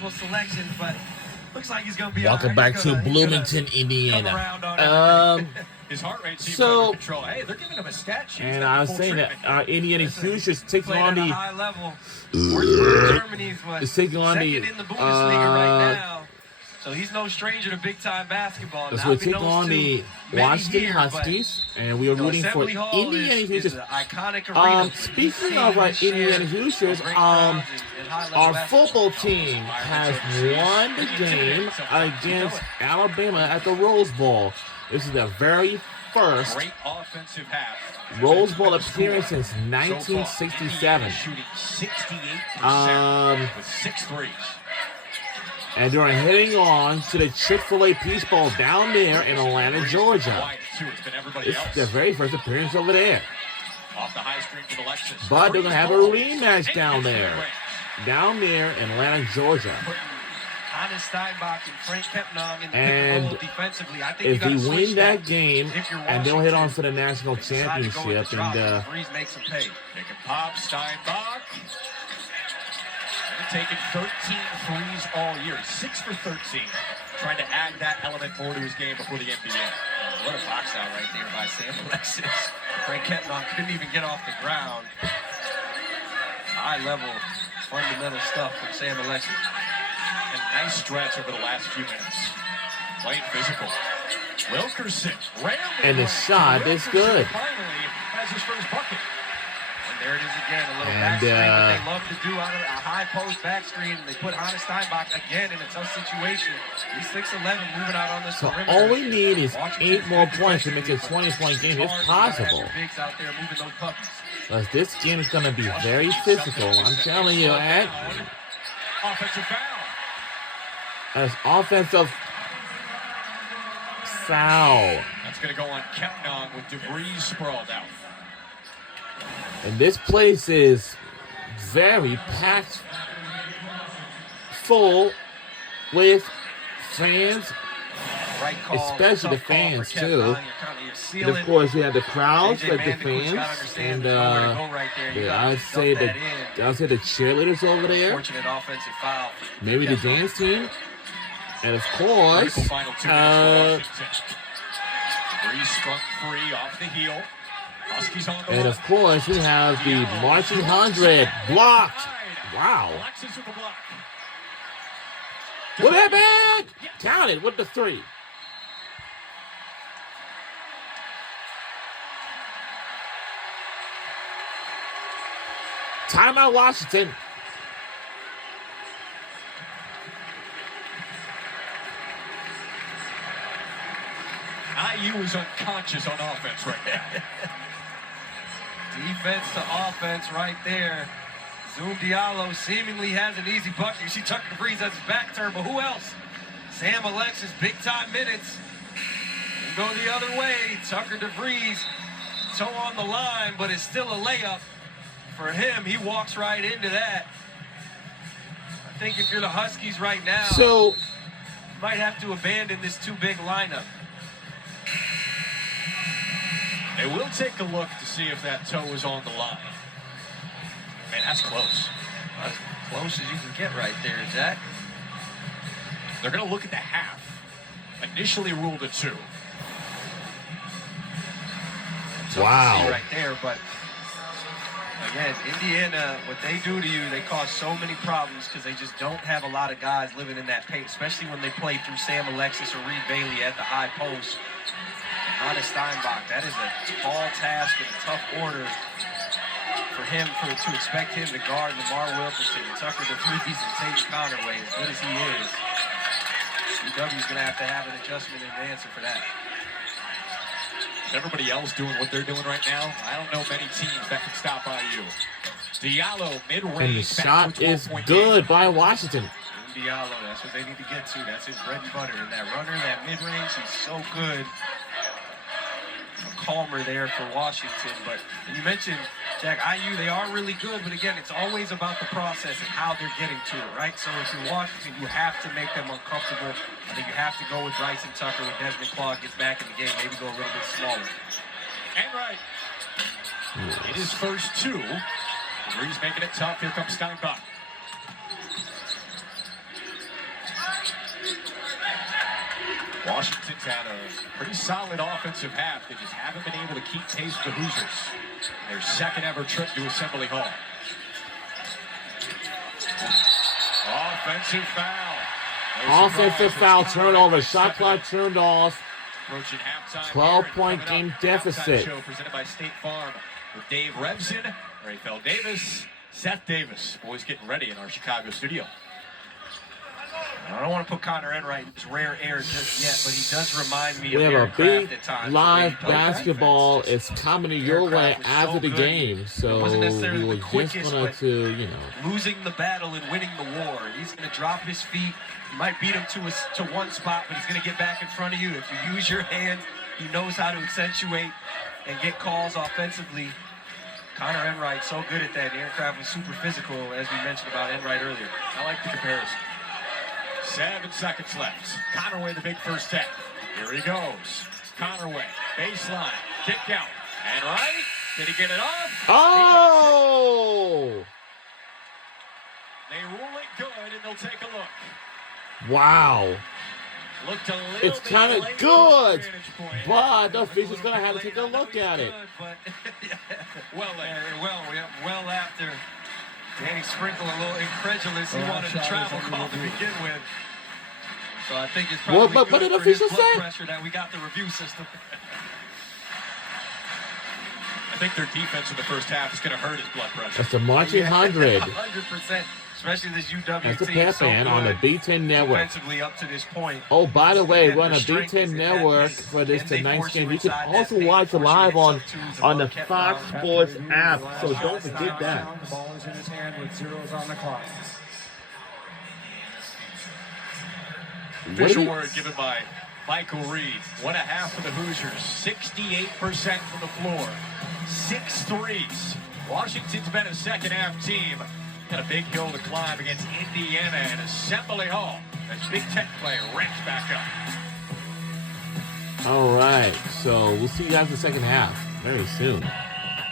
questionable selection, but looks like he's going to be Welcome back to Bloomington, Indiana. His heart rate seems So, under control. Hey, they're giving him a stat sheet. And I was saying that Indiana Hoosiers taking on the high level. Germany's is taking on second the in the Bundesliga right now. So he's no stranger to big-time basketball. So we're taking on the Washington Huskies, and we are rooting for Indiana Hoosiers. Speaking of Indiana Hoosiers, our football team has won the game against Alabama at the Rose Bowl. This is the very first Rose Bowl appearance since 1967. Shooting 68% with 6 threes. And they're heading on to the Chick-fil-A Peach Bowl down there in Atlanta, Georgia. It's their very first appearance over there. But they're going to have a rematch down there in Atlanta, Georgia. And if we win that game, and they'll head on to the national championship, and Pop Steinbach. Taken 13 threes all year. 6 for 13. Trying to add that element more to his game before the NBA. What a box out right there by Sam Alexis. Frank Ketnon couldn't even get off the ground. High level, fundamental stuff from Sam Alexis. And nice stretch over the last few minutes. Playing physical. Wilkerson. And the shot is good. Finally has his first bucket. There it is again, a little back screen, what they love to do out of a high post back screen. They put Hannes Steinbach again in a tough situation. He's 6'11", moving out on the perimeter. So all we need is 8 more points to make it a 20-point game. It's possible. Bigs out there moving those puppies. But this game is going to be very physical. I'm telling you, Ed. Offensive foul. That's offensive foul. That's going to go on Ketnon with debris sprawled out. And this place is very packed full with fans, especially the fans too. And of course, you have the crowds, like the fans, and I'd say the cheerleaders over there, maybe the dance team, and of course, Debris sprung free off the heel. And of course, we have the Marching 100 blocked. Wow. With that bag, counted with the 3. Timeout, Washington. IU is unconscious on offense right now. Defense to offense right there. Zoom Diallo seemingly has an easy bucket. You see Tucker DeVries has his back turned, but who else? Sam Alexis, big time minutes. You go the other way. Tucker DeVries, toe on the line, but it's still a layup for him. He walks right into that. I think if you're the Huskies right now, you might have to abandon this too big lineup. They will take a look to see if that toe is on the line. Man, that's close. As close as you can get right there, Jack. They're going to look at the half. Initially ruled a 2. Wow. Right there, but again, Indiana, what they do to you, they cause so many problems because they just don't have a lot of guys living in that paint, especially when they play through Sam Alexis or Reed Bailey at the high post. Hannes Steinbach, that is a tall task and a tough order for him to expect him to guard Lamar Wilkerson, Tucker DeVries, and Tate Connerway, as good as he is. UW's going to have an adjustment and an answer for that. Is everybody else doing what they're doing right now? I don't know many teams that can stop IU. Diallo, mid-range. And the shot is good by Washington. Diallo, that's what they need to get to. That's his bread and butter. And that runner, that mid-range, he's so good. A calmer there for Washington. But you mentioned, Jack, IU, they are really good. But again, it's always about the process and how they're getting to it, right? So if you're Washington, you have to make them uncomfortable. I think you have to go with Bryson Tucker when Desmond Claude gets back in the game. Maybe go a little bit smaller. And right. It is first 2. DeVries making it tough. Here comes Steinbach. Washington's had a pretty solid offensive half. They just haven't been able to keep pace with the Hoosiers. Their second ever trip to Assembly Hall. Offensive foul. Offensive foul, turnover, shot clock turned off. Approaching halftime. 12-point game deficit. Show presented by State Farm with Dave Revson, Rayfeld Davis, Seth Davis. Boys getting ready in our Chicago studio. I don't want to put Connor Enright in his rare air just yet, but he does remind me We of have Aaron a big Craft at times. live basketball. It's coming to your way after the game, so we were just going to, you know. Losing the battle and winning the war. He's going to drop his feet. You might beat him to one spot, but he's going to get back in front of you. If you use your hand, he knows how to accentuate and get calls offensively. Connor Enright, so good at that. Aaron Craft was super physical, as we mentioned about Enright earlier. I like the comparison. 7 seconds left. Connerway, the big first step. Here he goes. Connerway, baseline, kick out. And right, did he get it off? Oh! They rule it good, and they'll take a look. Wow. Looked a little It's kind of good, but the official's going to have to take a look at it. Well after Danny Sprinkle, a little incredulous. He wanted to travel call to begin with. So I think it's probably What did the official say? Pressure that we got the review system. I think their defense in the first half is going to hurt his blood pressure. That's a marching 100. 100%. Especially this UW That's a team. pair So fan on the B10 network. Defensively up to this point. Oh, by the way, And we're on the the strength B10 is in network that for this and they tonight's force you game. You can inside that also paint, watch it force you live to on hit some twos the above Kent Fox Brown. Sports app, so don't forget that. The ball is in his hand with zeros on the clock. Official word given by Michael Reed. What a half for the Hoosiers. 68% from the floor. 6 threes. Washington's been a second half team. Got a big hill to climb against Indiana and Assembly Hall as Big Ten play ramps back up. All right, so we'll see you guys in the second half very soon.